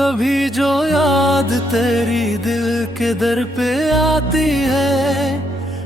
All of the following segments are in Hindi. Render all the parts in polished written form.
कभी जो याद तेरी दिल के दर पे आती है,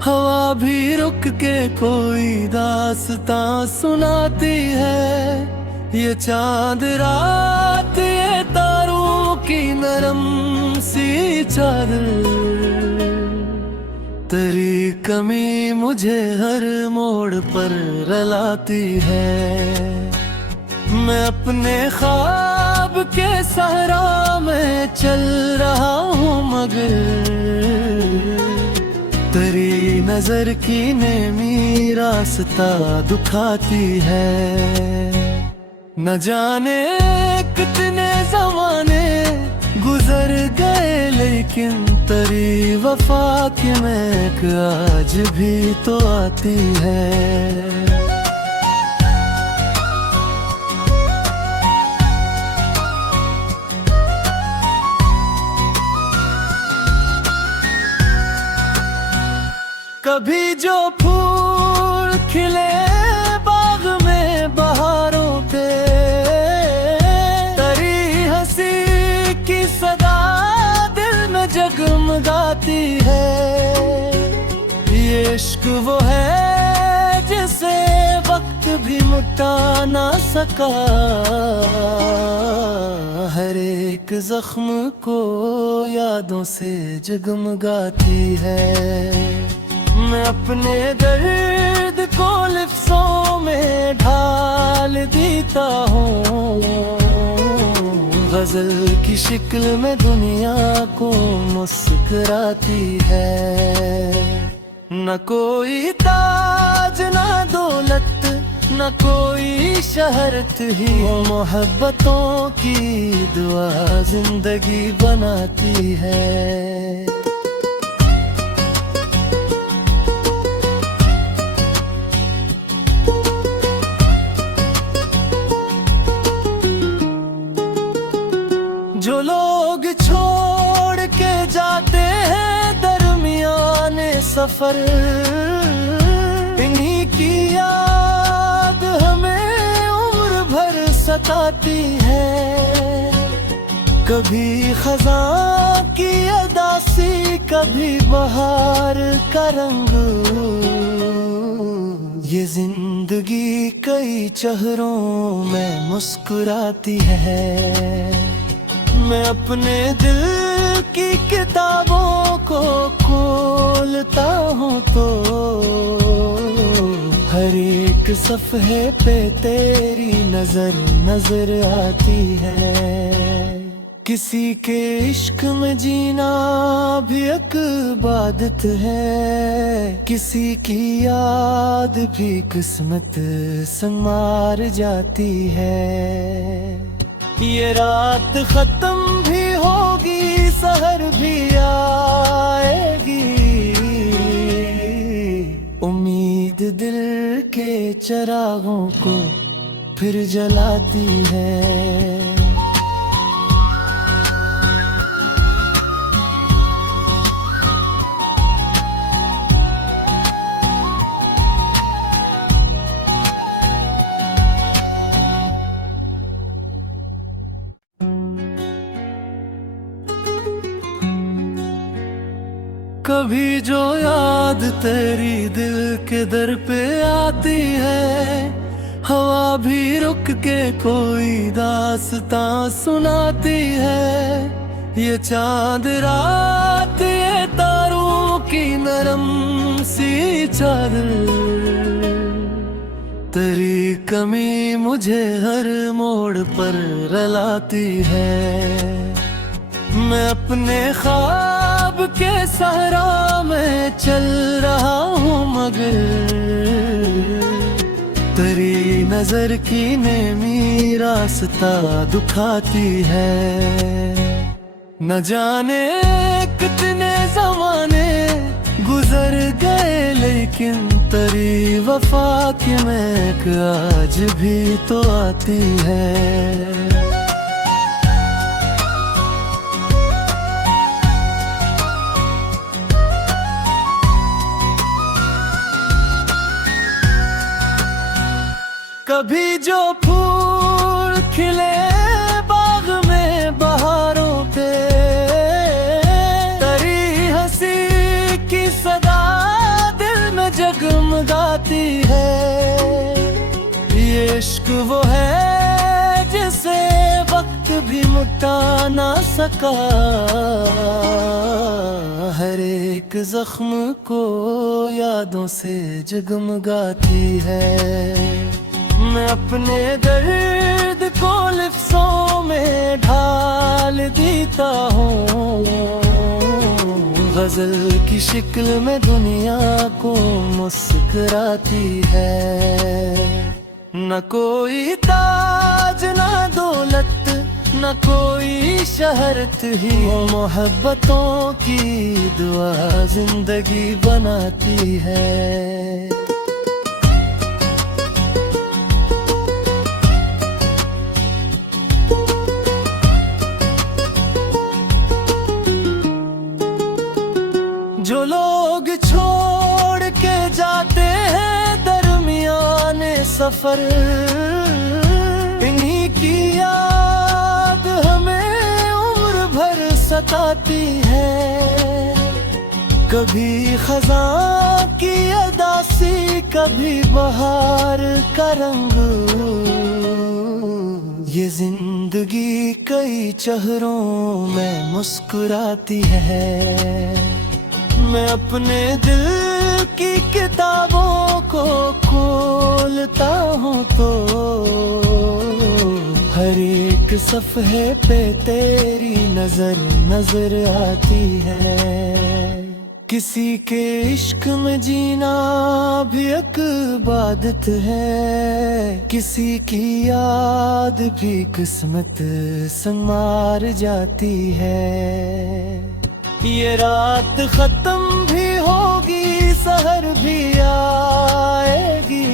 हवा भी रुक के कोई दास्तां सुनाती है। ये चांद रात, ये तारों की नरम सी चादर, तेरी कमी मुझे हर मोड़ पर रुलाती है। मैं अपने ख्वाब के सहारा में चल रहा हूँ, मगर तेरी नजर की नेमी रास्ता दुखाती है। न जाने कितने जमाने गुजर गए, लेकिन तेरी वफा की महक आज भी तो आती है। कभी जो फूल खिले बाग में बहारों के, तेरी हंसी की सदा दिल में जगमगाती है। ये इश्क वो है जिसे वक्त भी मिटा ना सका, हर एक जख्म को यादों से जगमगाती है। मैं अपने दर्द को लिफ्ज़ों में ढाल देता हूँ, गजल की शिक्ल में दुनिया को मुस्कुराती है। न कोई ताज न दौलत, न कोई शहरत ही मोहब्बतों की दुआ जिंदगी बनाती है। जो लोग छोड़ के जाते हैं दरमियाने सफर, इन्हीं की याद हमें उम्र भर सताती है। कभी खज़ां की अदासी, कभी बहार का रंग, ये जिंदगी कई चेहरों में मुस्कुराती है। मैं अपने दिल की किताबों को खोलता हूँ तो हर एक सफ़हे पे तेरी नजर नजर आती है। किसी के इश्क में जीना भी एक इबादत है, किसी की याद भी किस्मत संवार जाती है। ये रात खत्म भी होगी, सहर भी आएगी, उम्मीद दिल के चिरागों को फिर जलाती है। कभी जो याद तेरी दिल के दर पे आती है, हवा भी रुक के कोई दास्तां सुनाती है। ये चांद रात, ये तारों की नरम सी चादर, तेरी कमी मुझे हर मोड़ पर रुलाती है। मैं अपने ख्वाब के सहारा में चल रहा हूँ, मगर तेरी नजर की नेमी रास्ता दुखाती है। न जाने कितने जमाने गुजर गए, लेकिन तेरी वफा की महक आज भी तो आती है। कभी जो फूल खिले बाग में बहार इश्क वो है जिसे वक्त भी मिटा ना सका, हर एक जख्म को यादों से जगमगाती है। मैं अपने दर्द को लिफ्ज़ों में ढाल देता हूँ, गजल की शिक्ल में दुनिया को मुस्कुराती है। न कोई ताज न दौलत न कोई शहरत ही, मोहब्बतों की दुआ जिंदगी बनाती है। जो लोग छोड़ के जाते हैं दरमियाने सफर, इन्हीं की याद हमें उम्र भर सताती है। कभी खज़ां की अदासी कभी बहार का रंग, ये जिंदगी कई चेहरों में मुस्कुराती है। मैं अपने दिल की किताबों को खोलता हूँ तो हर एक सफ़हे पे तेरी नजर नजर आती है। किसी के इश्क में जीना भी एक इबादत है, किसी की याद भी किस्मत संवार जाती है। ये रात खत्म भी होगी सहर भी आएगी,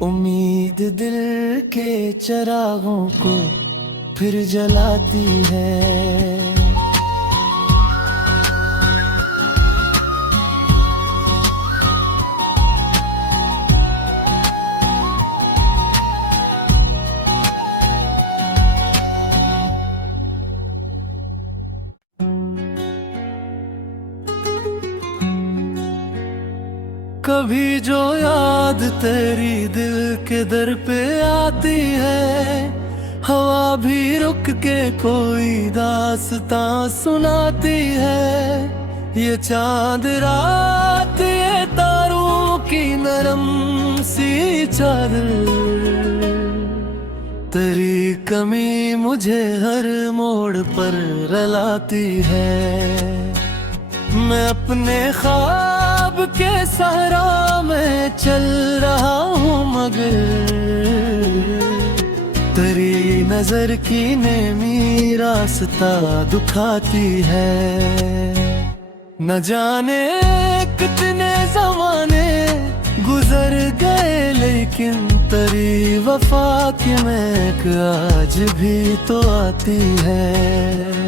उम्मीद दिल के चिरागों को फिर जलाती है। कभी जो याद तेरी दिल के दर पे आती है, हवा भी रुक के कोई दास्तां सुनाती है। ये चांद रात ये तारों की नरम सी चादर, तेरी कमी मुझे हर मोड़ पर रुलाती है। मैं अपने ख्वाब के सहरा में चल रहा हूँ मगर तेरी नजर की नेमी रास्ता दुखाती है। न जाने कितने जमाने गुजर गए लेकिन तेरी वफा की महक आज भी तो आती है।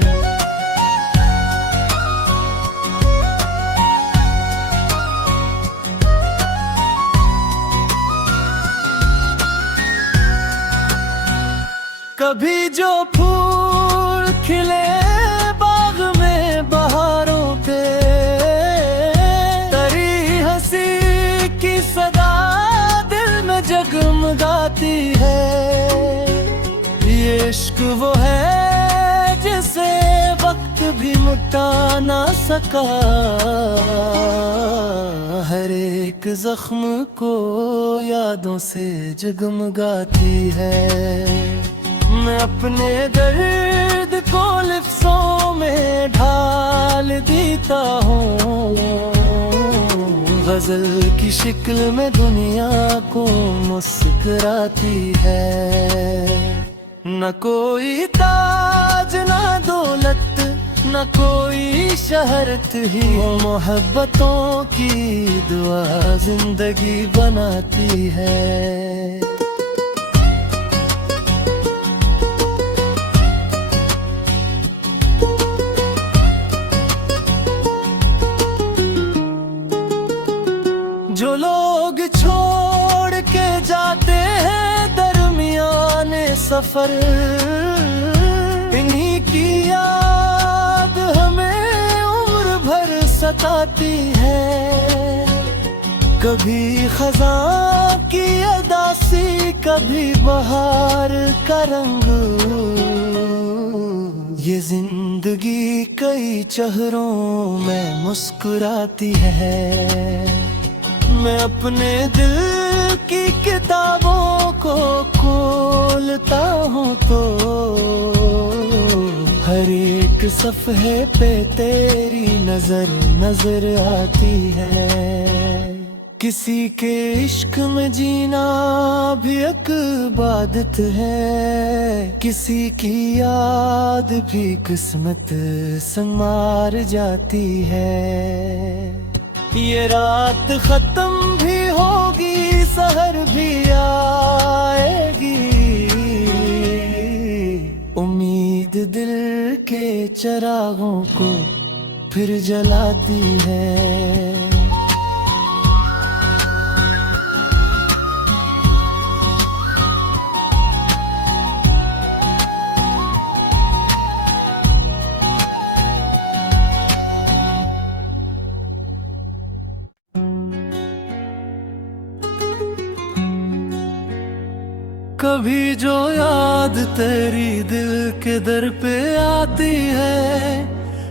कभी जो फूल खिले बाग में बहारों पे, तेरी हंसी की सदा दिल में जगमगाती है। ये इश्क वो है जिसे वक्त भी मिटा ना सका, हर एक जख्म को यादों से जगमगाती है। मैं अपने दर्द को लिफ्ज़ों में ढाल देता हूँ, गजल की शिक्ल में दुनिया को मुस्कुराती है। न कोई ताज न दौलत न कोई शहरत ही, मोहब्बतों की दुआ जिंदगी बनाती है। जो लोग छोड़ के जाते हैं दरमियाने सफर, इन्हीं की याद हमें उम्र भर सताती है। कभी खजां की अदासी, कभी बहार का रंग। ये जिंदगी कई चेहरों में मुस्कुराती है। मैं अपने दिल की किताबों को खोलता हूँ तो हर एक सफ़हे पे तेरी नजर नजर आती है। किसी के इश्क में जीना भी एक इबादत है, किसी की याद भी किस्मत संग मार जाती है। ये रात खत्म भी होगी, सहर भी आएगी, उम्मीद दिल के चिरागों को फिर जलाती है। कभी जो याद तेरी दिल के दर पे आती है,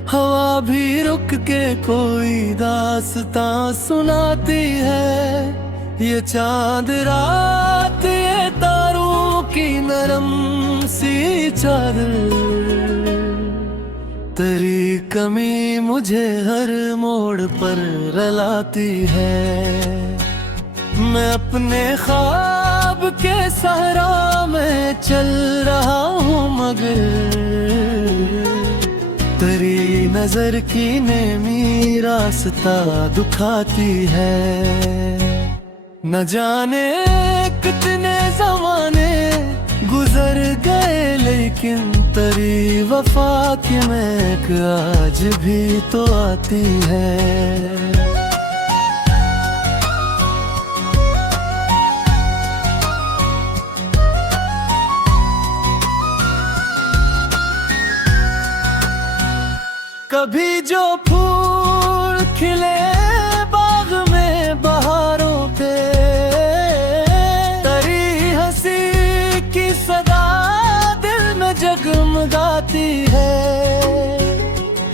हवा भी रुक के कोई दास्तां सुनाती है। ये चांद रात, ये तारों की नरम सी चादर, तेरी कमी मुझे हर मोड़ पर रुलाती है। मैं अपने ख्वाब के सहरा में चल रहा हूँ, मगर तेरी नजर की नेमी रास्ता दुखाती है। न जाने कितने जमाने गुजर गए, लेकिन तेरी वफा की महक आज भी तो आती है। कभी जो फूल खिले बाग में बहारों पे, तेरी हंसी की सदा दिल में जगमगाती है।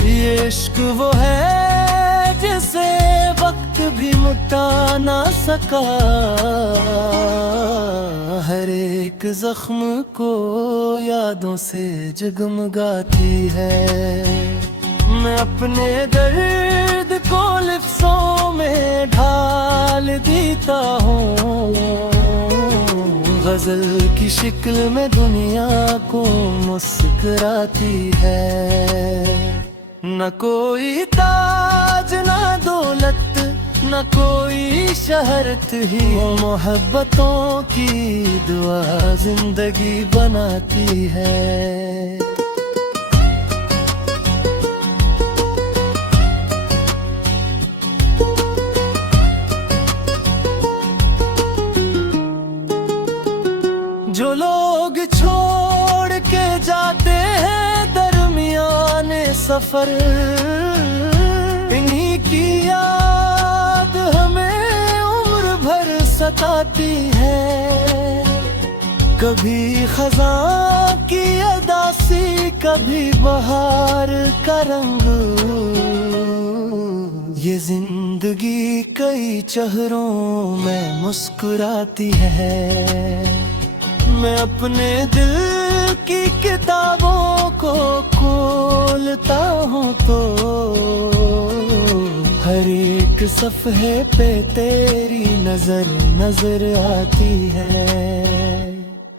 ये इश्क वो है जिसे वक्त भी मिटा ना सका, हर एक जख्म को यादों से जगमगाती है। मैं अपने दर्द को लिफ्ज़ों में ढाल देता हूँ, गजल की शिक्ल में दुनिया को मुस्कुराती है। न कोई ताज न दौलत, न कोई शहरत ही, मोहब्बतों की दुआ जिंदगी बनाती है। जो लोग छोड़ के जाते हैं दरमियाने सफर, इन्हीं की याद हमें उम्र भर सताती है। कभी खजां की अदासी, कभी बहार का रंग। ये जिंदगी कई चेहरों में मुस्कुराती है। मैं अपने दिल की किताबों को खोलता हूँ तो हर एक सफ़हे पे तेरी नजर नजर आती है।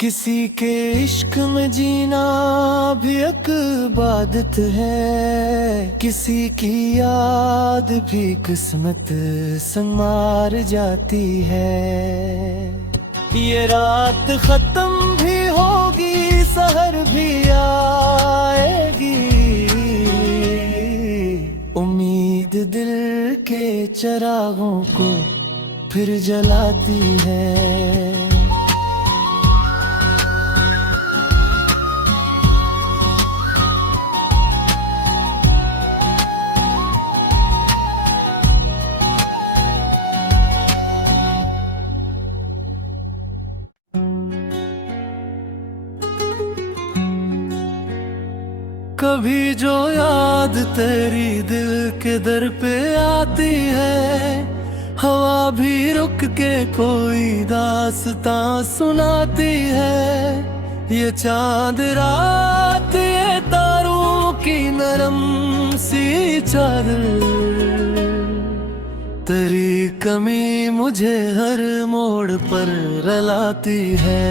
किसी के इश्क में जीना भी एक इबादत है, किसी की याद भी किस्मत संग मार जाती है। ये रात खत्म भी होगी, सहर भी आएगी, उम्मीद दिल के चिरागों को फिर जलाती है। कभी जो याद तेरी दिल के दर पे आती है, हवा भी रुक के कोई दास्तां सुनाती है। ये चांद रात, ये तारों की नरम सी चादर, तेरी कमी मुझे हर मोड़ पर रुलाती है।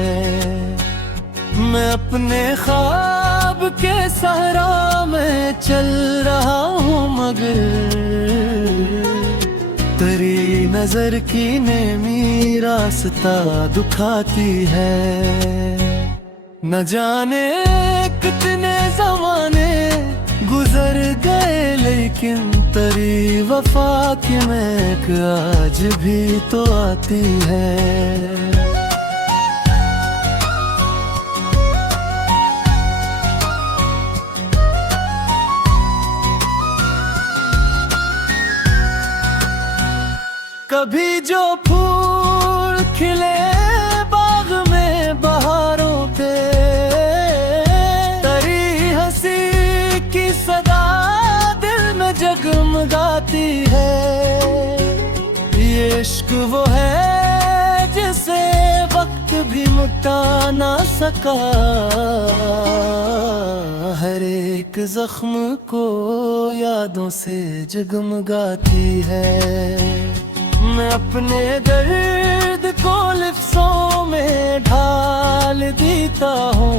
मैं अपने ख्वाब के सहरा में चल रहा हूँ, मगर तेरी नजर की नेमी रास्ता दुखाती है। न जाने कितने जमाने गुजर गए, लेकिन तेरी वफा की महक आज भी तो आती है। कभी जो फूल खिले बाग में बहारों पे, तेरी हंसी की सदा दिल में जगमगाती है। ये इश्क वो है जिसे वक्त भी मिटा ना सका, हर एक जख्म को यादों से जगमगाती है। मैं अपने दर्द को लिफ्ज़ों में ढाल देता हूँ,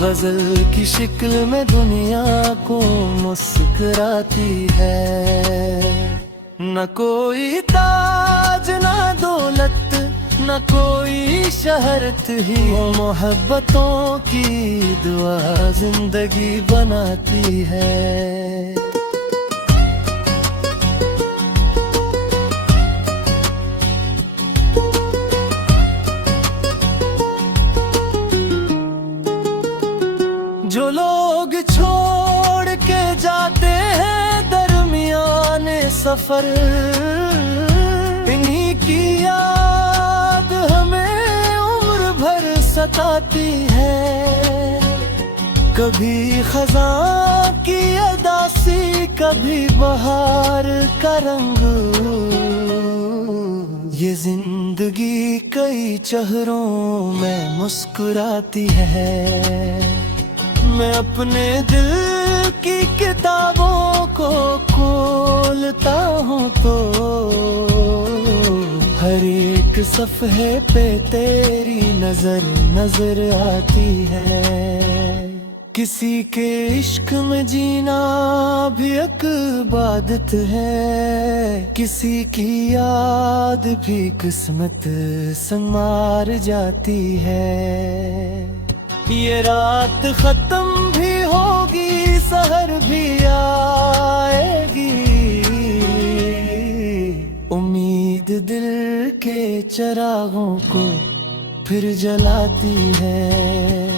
गजल की शिक्ल में दुनिया को मुस्कुराती है। न कोई ताज न दौलत, न कोई शहरत ही मोहब्बतों की दुआ जिंदगी बनाती है। जो लोग छोड़ के जाते हैं दरमियाने सफर, इन्हीं की याद हमें उम्र भर सताती है। कभी खज़ां की अदासी, कभी बहार का रंग, ये जिंदगी कई चेहरों में मुस्कुराती है। मैं अपने दिल की किताबों को खोलता हूँ तो हर एक सफ़हे पे तेरी नजर नजर आती है। किसी के इश्क में जीना भी एक इबादत है, किसी की याद भी किस्मत संवार जाती है। ये रात खत्म भी होगी, सहर भी आएगी, उम्मीद दिल के चिरागों को फिर जलाती है।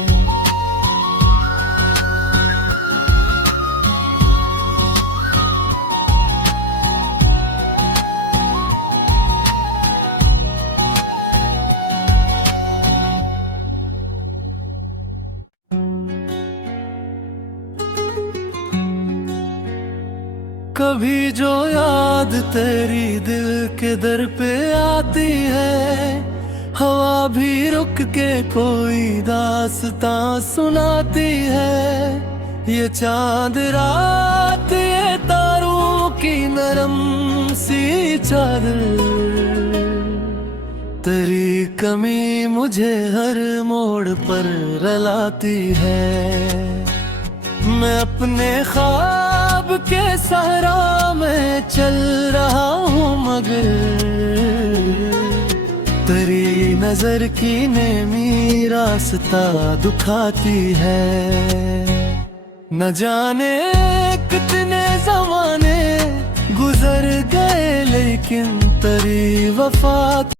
कभी जो याद तेरी दिल के दर पे आती है, हवा भी रुक के कोई दास्तां सुनाती है। ये चांद रात, ये तारों की नरम सी चादर, तेरी कमी मुझे हर मोड़ पर रुलाती है। मैं अपने ख्वाब के सहरा में चल रहा हूँ, मगर तेरी नजर की नेमी रास्ता दुखाती है। न जाने कितने जमाने गुजर गए, लेकिन तेरी वफा